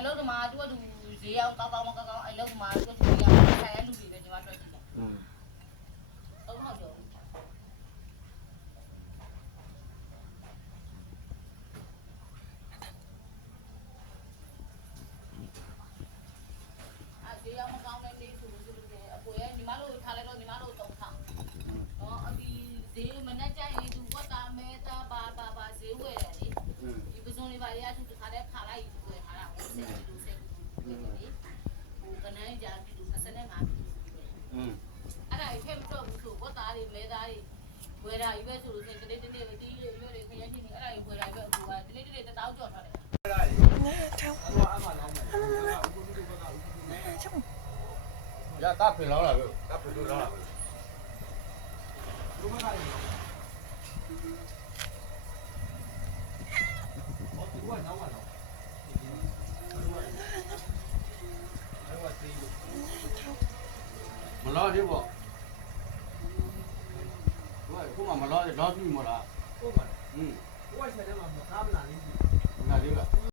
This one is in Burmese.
အဲ့လိုဒီမှာသူကသူဈေးရောက်ကောင်းကောင်းမကောင်းကောင်းအဲ့လိုဒီမှာသူကသူဈေးရောက်ဆိုင်ရလူတွေပဲဒီမှာတွေ့ကြည့်တယ်ဟုတ်ကျော်ဈေးရောက်မကောင်းတဲ့နေ့ဆိုလို့အပေါ်ရဲ့ညီမတို့ထားလိုက်တော့ညီမတို့တုံးထားနော်အဒီဈေးမနဲ့ကြရင်သူဝတ်တာမဲတာပါဈေးဝယ်တယ်လေဒီပစုံလေးပါရသူတခါတည်းခါလိုက်ဝယ်ထားတာကိုစိတ်တူစိတ်တူလေဟိုကနန်းကြာတူ25အဲ့ဒါဖက်မတော့ဘူးဆိုဝတ်သားတွေမဲသားတွေဝယ်တာကြီးပဲဆိုလို့စိတ်တနေ့တနေ့ပဲတီးရွရွတွေခရမ်းချင်းတွေအဲ့ဒါကြီးဝယ်တာပဲအခုကတနေ့တနေ့1000ကျော်ထားတယ်ရတပ်ပြင်လောက်လာလို့တပ်ပြင်လို့လောက်လာလူမလာဘူးဟောဒီကတော့တော့မလာသေးဘူးခုမှမလာတော့ပြီမလားဟုတ်ပါဘူးဟွန်းဘယ်ဆက်တယ်မှာမကားမလာနေဘူးမလာသေးဘူး